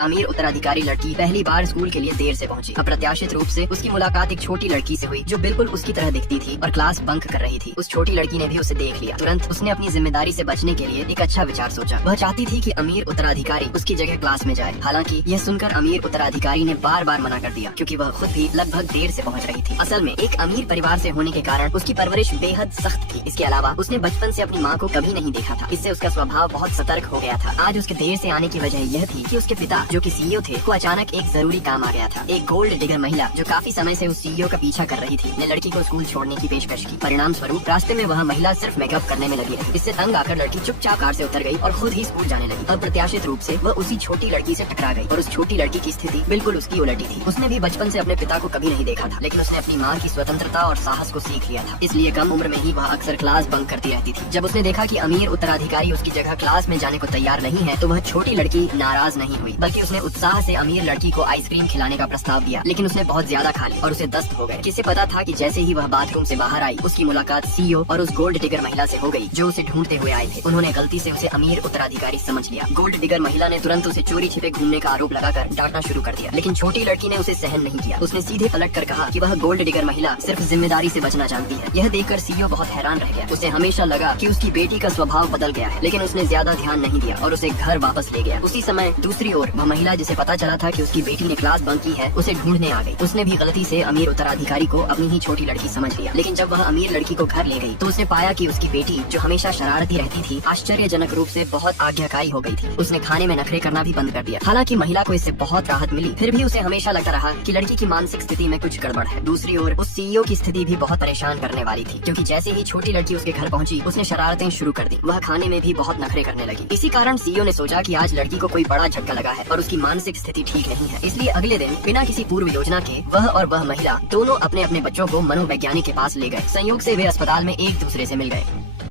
अमीर उत्तराधिकारी लड़की पहली बार स्कूल के लिए देर से पहुंची। अप्रत्याशित रूप से उसकी मुलाकात एक छोटी लड़की से हुई जो बिल्कुल उसकी तरह दिखती थी और क्लास बंक कर रही थी। उस छोटी लड़की ने भी उसे देख लिया। तुरंत उसने अपनी जिम्मेदारी से बचने के लिए एक अच्छा विचार सोचा। वह चाहती थी कि अमीर उत्तराधिकारी उसकी जगह क्लास में जाए। हालांकि यह सुनकर अमीर उत्तराधिकारी ने बार बार मना कर दिया क्योंकि वह खुद भी लगभग देर से पहुंच रही थी। असल में एक अमीर परिवार से होने के कारण उसकी परवरिश बेहद सख्त थी। इसके अलावा उसने बचपन से अपनी माँ को कभी नहीं देखा था। इससे उसका स्वभाव बहुत सतर्क हो गया था। आज उसके देर से आने की वजह यह थी कि उसके पिता जो कि सीईओ थे को अचानक एक जरूरी काम आ गया था। एक गोल्ड डिगर महिला जो काफी समय से उस सीईओ का पीछा कर रही थी ने लड़की को स्कूल छोड़ने की पेशकश की। परिणाम स्वरूप रास्ते में वह महिला सिर्फ मेकअप करने में लगी रही। इससे तंग आकर लड़की चुपचाप कार से उतर गई और खुद ही स्कूल जाने लगी। अप्रत्याशित रूप से वह उसी छोटी लड़की से टकरा गई और उस छोटी लड़की की स्थिति बिल्कुल उसकी उलटी थी। उसने भी बचपन से अपने पिता को कभी नहीं देखा था, लेकिन उसने अपनी माँ की स्वतंत्रता और साहस को सीख लिया था। इसलिए कम उम्र में ही वह अक्सर क्लास बंक करती रहती थी। जब उसने देखा कि अमीर उत्तराधिकारी उसकी जगह क्लास में जाने को तैयार नहीं है, तो वह छोटी लड़की नाराज नहीं हुई, बल्कि उसने उत्साह से अमीर लड़की को आइसक्रीम खिलाने का प्रस्ताव दिया। लेकिन उसने बहुत ज्यादा खा ली और उसे दस्त हो गए। किसे पता था कि जैसे ही वह बाथरूम से बाहर आई, उसकी मुलाकात सीईओ और उस गोल्ड डिगर महिला से हो गई जो उसे ढूंढते हुए आए थे। उन्होंने गलती से उसे अमीर उत्तराधिकारी समझ लिया। गोल्ड डिगर महिला ने तुरंत उसे चोरी छिपे घूमने का आरोप लगाकर डांटना शुरू कर दिया, लेकिन छोटी लड़की ने उसे सहन नहीं किया। उसने सीधे पलट कर कहा कि वह गोल्ड डिगर महिला सिर्फ जिम्मेदारी से बचना जानती है। यह देखकर सीईओ बहुत हैरान रह गया। उसे हमेशा लगा कि उसकी बेटी का स्वभाव बदल गया है, लेकिन उसने ज्यादा ध्यान नहीं दिया और उसे घर वापस ले गया। उसी समय दूसरी ओर वह महिला जिसे पता चला था कि उसकी बेटी ने क्लास बंक की है, उसे ढूंढने आ गई। उसने भी गलती से अमीर उत्तराधिकारी को अपनी ही छोटी लड़की समझ लिया। लेकिन जब वह अमीर लड़की को घर ले गई तो उसने पाया कि उसकी बेटी जो हमेशा शरारती रहती थी, आश्चर्यजनक रूप से बहुत आज्ञाकारी हो गई थी। उसने खाने में नखरे करना भी बंद कर दिया। हालांकि महिला को इससे बहुत राहत मिली, फिर भी उसे हमेशा लगता रहा कि लड़की की मानसिक स्थिति में कुछ गड़बड़ है। दूसरी ओर उस सीईओ की स्थिति भी बहुत परेशान करने वाली थी, क्योंकि जैसे ही छोटी लड़की उसके घर पहुंची, उसने शरारतें शुरू कर दी। वह खाने में भी बहुत नखरे करने लगी। इसी कारण सीईओ ने सोचा कि आज लड़की को कोई बड़ा झटका लगा है और उसकी मानसिक स्थिति ठीक नहीं है। इसलिए अगले दिन बिना किसी पूर्व योजना के वह महिला दोनों अपने अपने बच्चों को मनोवैज्ञानिक के पास ले गए। संयोग से वे अस्पताल में एक दूसरे से मिल गए।